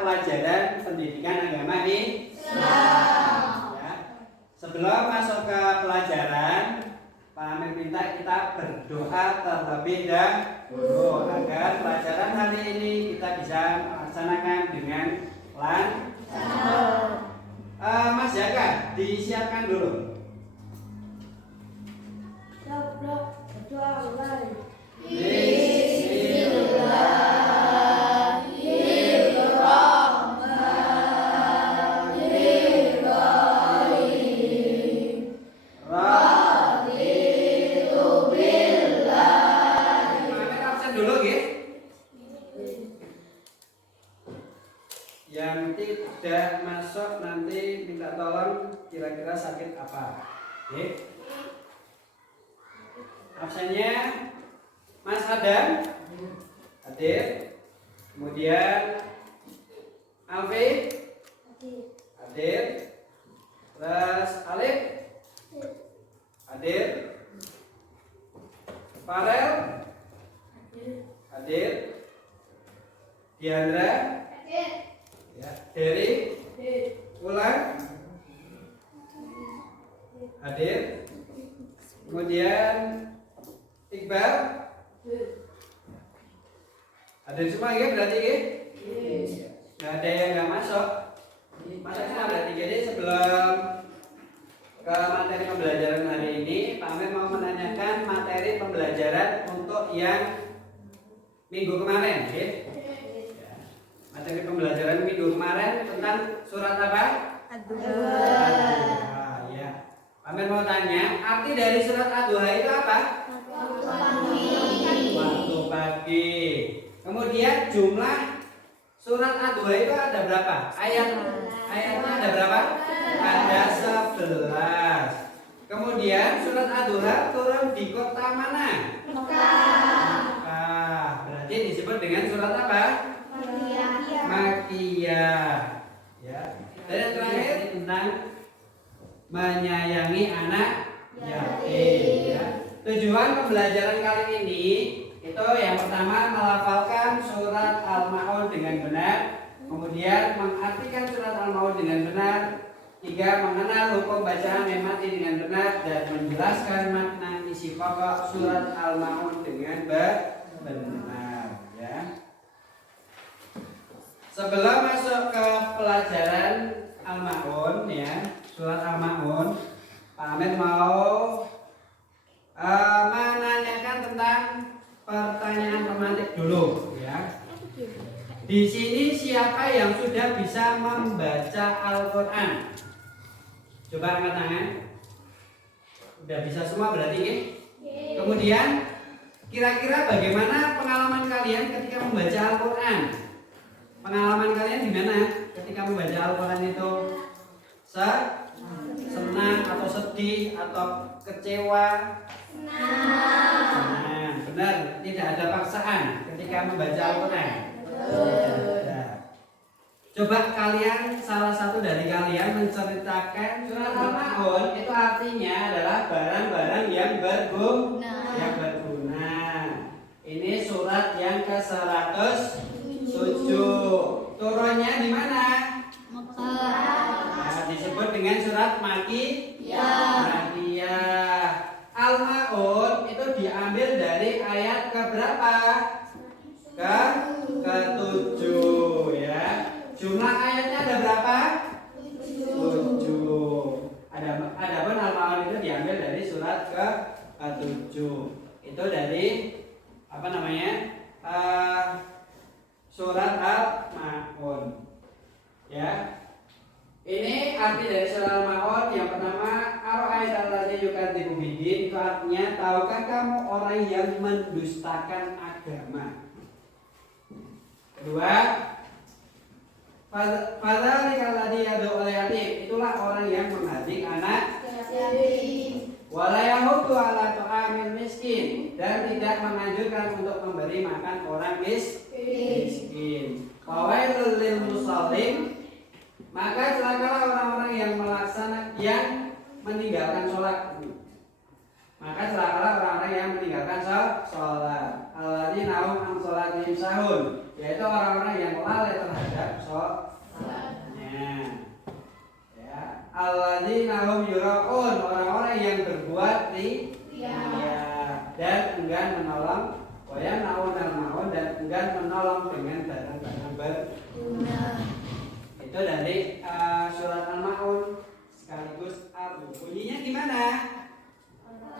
Pelajaran pendidikan agama Islam. Ya. Sebelum masuk ke pelajaran, Pak Amir minta kita berdoa terlebih dahulu agar pelajaran hari ini kita bisa melaksanakan dengan lancar. Mas Jaka, disiapkan dulu. Yang tidak masuk nanti minta tolong kira-kira sakit apa. Oke. Absennya Mas Adam hadir. Kemudian Alfi hadir. Terus Alif hadir. Farel hadir. Diandra ya, Dery Ulang hadir. Kemudian Iqbal hadir semua ya, berarti ya? Nggak ada yang nggak masuk. Masuk semua berarti. Jadi sebelum ke materi pembelajaran hari ini, Pak Amir mau menanyakan materi pembelajaran untuk yang minggu kemarin ya? Materi pembelajaran minggu kemarin tentang surat apa? Ad-Duha. Ya. Amir mau tanya, arti dari surat Ad-Duha itu apa? Waktu pagi. Kemudian jumlah surat Ad-Duha itu ada berapa? Ayatnya ada berapa? Ada 11. Kemudian surat Ad-Duha turun di kota mana? Mekah. Berarti disebut dengan surat apa? Makiyah. Ya. Dan yang terakhir tentang menyayangi anak yatim. Ya. Tujuan pembelajaran kali ini itu yang pertama melafalkan surat Al-Ma'un dengan benar, kemudian mengartikan surat Al-Ma'un dengan benar, tiga mengenal hukum bacaan memati dengan benar, dan menjelaskan makna isi pokok surat Al-Ma'un dengan benar. Ya. Sebelum masuk ke pelajaran Al-Ma'un ya, surat Al-Ma'un, Pak Amir mau menanyakan tentang pertanyaan pemantik dulu ya. Di sini siapa yang sudah bisa membaca Al-Qur'an? Coba angkat tangan. Udah bisa semua berarti ya? Kemudian kira-kira bagaimana pengalaman kalian ketika membaca Al-Qur'an? Pengalaman kalian gimana ketika membaca Al-Quran itu? Senang atau sedih atau kecewa? Senang. Benar, tidak ada paksaan ketika membaca Al-Quran. Coba kalian, salah satu dari kalian menceritakan surat Al-Ma'un itu artinya adalah barang-barang yang berguna. Ini surat yang ke-107. Turunnya di mana? Mekah. Nah, disebut dengan surat Makiyah. Al-Ma'un itu diambil dari ayat keberapa? Ke-7 ya. Jumlah ayatnya ada berapa? 7. Adapun Al-Ma'un itu diambil dari surat ke-7. Itu dari apa namanya? Surat Al-Ma'un. Ya. Ini arti dari surat Al-Ma'un. Yang pertama, ara'aita allazi yukadzibu biddin, itu artinya tahukah kamu orang yang mendustakan agama. Kedua, Fadzalikal ladzi yad'ul yatim, itulah orang yang menghardik anak yatim. Wala yahuddu ala ta'amil miskin, dan tidak menganjurkan untuk memberi makan orang miskin. Fawailul lil musallin, maka celakalah orang-orang yang yang meninggalkan sholat. Maka celakalah orang-orang yang meninggalkan sholat. Alladzina hum an sholatihim sahun, yaitu orang-orang yang lalai terhadap sholatnya. Ya, alladzina hum yura'un, orang-orang yang berbuat riya dan enggan menolong, dan enggan menolong dengan barang-barang berguna. Itu dari surat Al-Maun sekaligus Ar-Rum. Bunyinya gimana?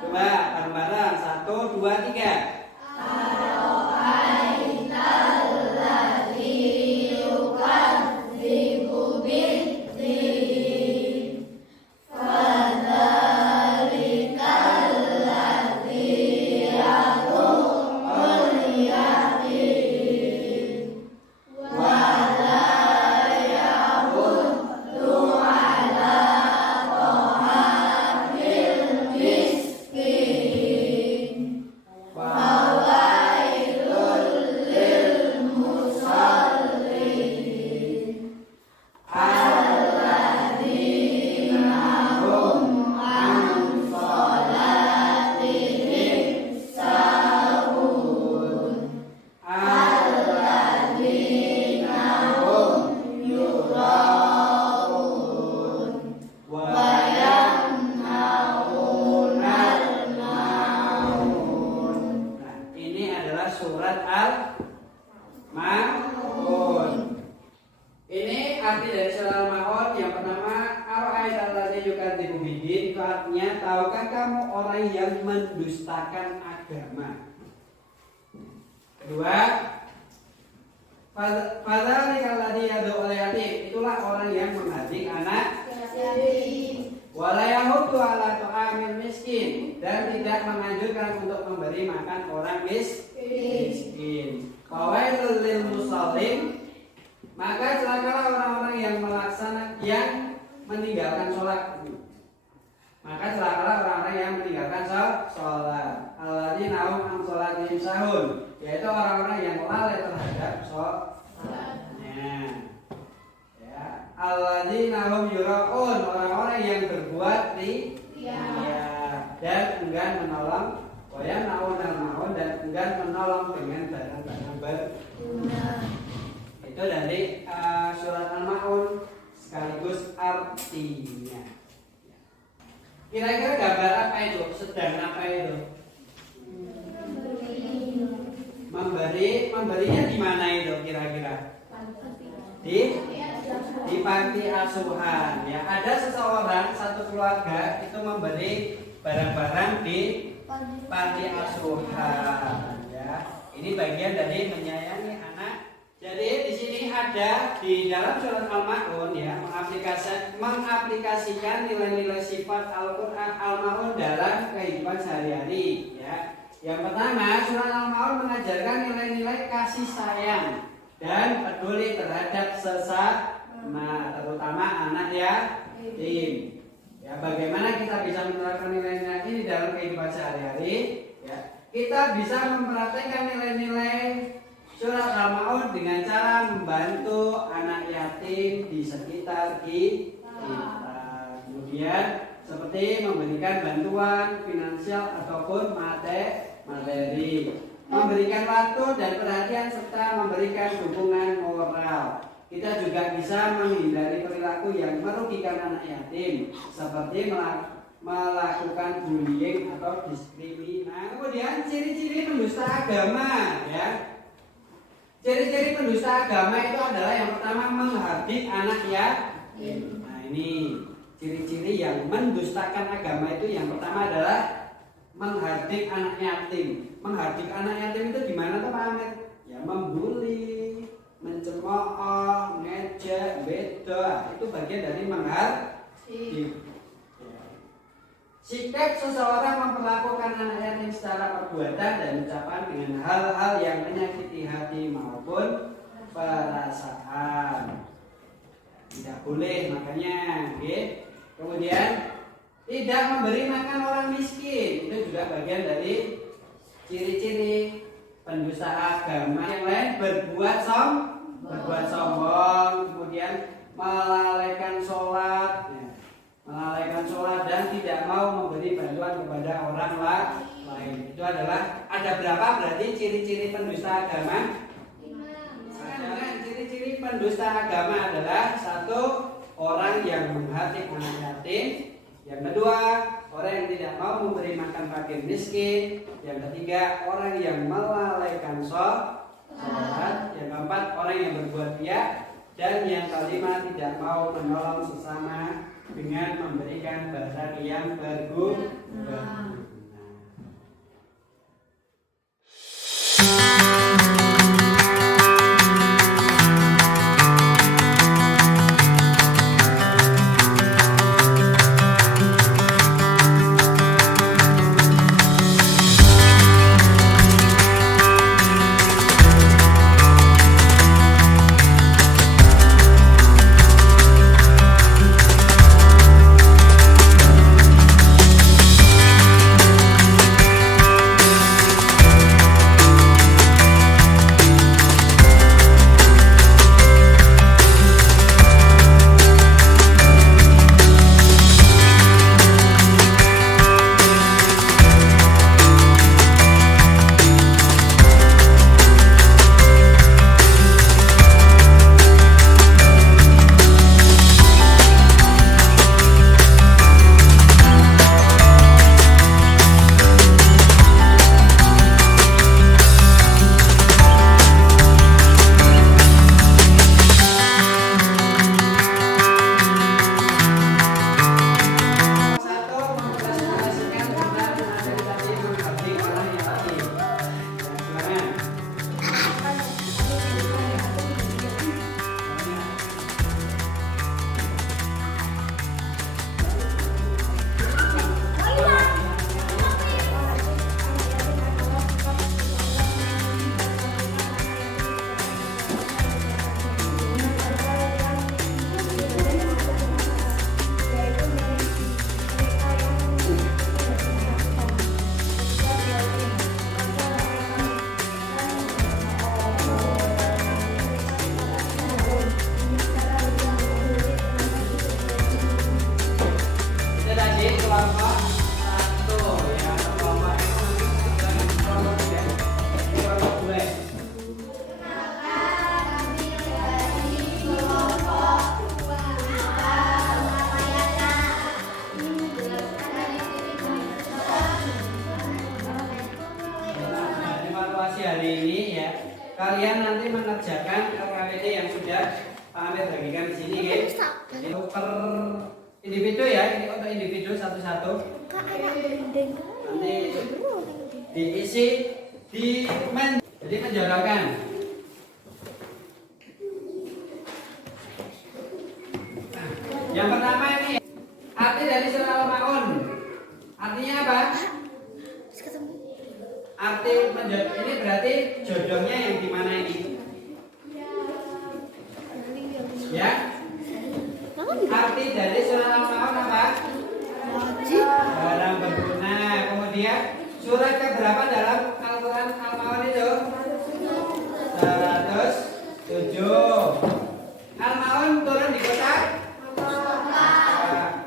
Coba bareng-bareng, 1, 2, 3. Surat Al-Maun. Ini arti dari surat Al-Maun. Yang pertama, ara'aital ladzi yukadzibu biddin, itu artinya tahukah kamu orang yang mendustakan agama. Kedua, fadzalikal ladzi yad'ul yatim, itulah orang yang menghardik anak yatim. Wala yahuddu ala ta'amil miskin, dan tidak menganjurkan untuk memberi makan orang miskin. Fawailul lil musallin, maka celakalah orang-orang yang meninggalkan sholat. Maka celakalah orang-orang yang meninggalkan sholat. Alladzina hum an sholatihim sahun, yaitu orang-orang yang lalai terhadap sholatnya. Alladzina hum yura'un, orang-orang yang berbuat riya dan enggan menolong, dan enggan menolong dengan barang-barang berguna. Itu dari surat Al-Maun sekaligus artinya. Kira-kira gambar apa itu? Sedang apa itu? Memberinya di mana itu kira-kira? Di panti asuhan. Ya, ada seseorang, satu keluarga itu memberi barang-barang di panti asuhan. Ya, ini bagian dari menyayangi anak. Jadi di sini ada di dalam surat Al-Maun, ya, mengaplikasikan nilai-nilai sifat Al-Quran Al-Maun dalam kehidupan sehari-hari. Ya, yang pertama, surat Al-Maun mengajarkan nilai-nilai kasih sayang dan peduli terhadap sesama, terutama anak yatim. Ya, bagaimana kita bisa menerapkan nilai-nilai ini dalam kehidupan sehari-hari? Ya, kita bisa mempraktekkan nilai-nilai surat Al-Maun dengan cara membantu anak yatim di sekitar kita. Kemudian seperti memberikan bantuan finansial ataupun materi, memberikan waktu dan perhatian serta memberikan dukungan moral. Kita juga bisa menghindari perilaku yang merugikan anak yatim, seperti melakukan bullying atau diskriminasi. Kemudian ciri-ciri pendusta agama, ya. Ciri-ciri pendusta agama itu adalah yang pertama menghardik anak yatim. Nah, ini ciri-ciri yang mendustakan agama itu yang pertama adalah menghardik anak yatim. Menghardik anak yatim itu gimana tuh Pak Amir? Ya, membuli, mencemooh, ngejek, beda, itu bagian dari menghardik. Sikap seseorang memperlakukan anak yatim secara perbuatan dan ucapan dengan hal-hal yang menyakiti hati maupun perasaan. boleh makanya. Kemudian tidak memberi makan orang miskin, itu juga bagian dari ciri-ciri pendusta agama. Yang lain berbuat sombong, kemudian melalaikan sholat, dan tidak mau memberi bantuan kepada orang lain. Itu adalah ada berapa berarti ciri-ciri pendusta agama? Ciri-ciri pendusta agama adalah satu, orang yang menghati anak yatim. Yang kedua, orang yang tidak mau memberi makan fakir miskin. Yang ketiga, orang yang melalaikan sholat. Yang keempat, orang yang berbuat riya. Dan yang kelima, tidak mau menolong sesama dengan memberikan barang yang berguna. Hari ini ya, kalian nanti mengerjakan LKPD yang sudah Pak Amir bagikan di sini ya. Jadi per individu ya, ini untuk individu satu-satu. Nanti diisi di jadi menjorokkan. Yang pertama ini arti dari surah Al-Maun. Artinya apa? Arti ini berarti jodohnya yang di mana ini? Ya. Arti dari surah Al-Maun apa? Barang berguna. Kemudian surat keberapa dalam Al-Quran Al-Maun itu? 107. Al-Maun turun di kota?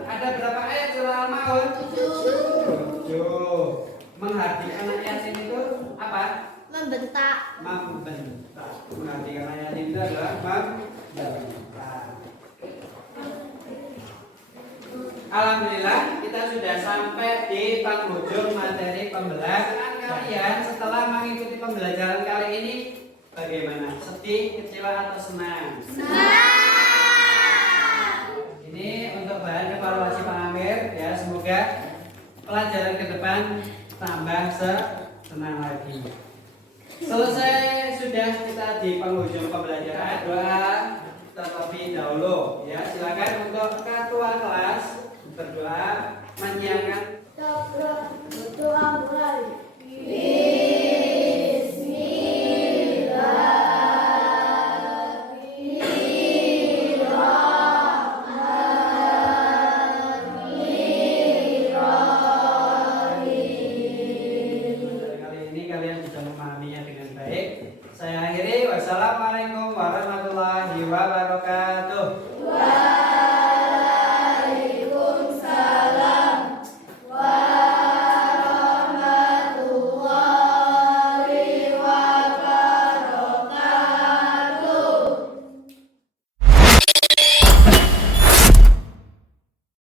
Ada berapa ayat surah Al-Maun? 7. Menghardikan anak yatim itu apa? Membentak. Menghardikan anak yatim itu adalah membentak. Alhamdulillah kita sudah sampai di penghujung materi pembelajaran kalian. Setelah mengikuti pembelajaran kali ini, bagaimana? Sedih, kecewa atau senang? Senang. Ini untuk bahan evaluasi Pak Amir ya. Semoga pelajaran ke depan tambah senang lagi. Selesai sudah kita di penghujung pembelajaran. Doa terlebih dahulu ya. Silakan untuk ketua kelas berdoa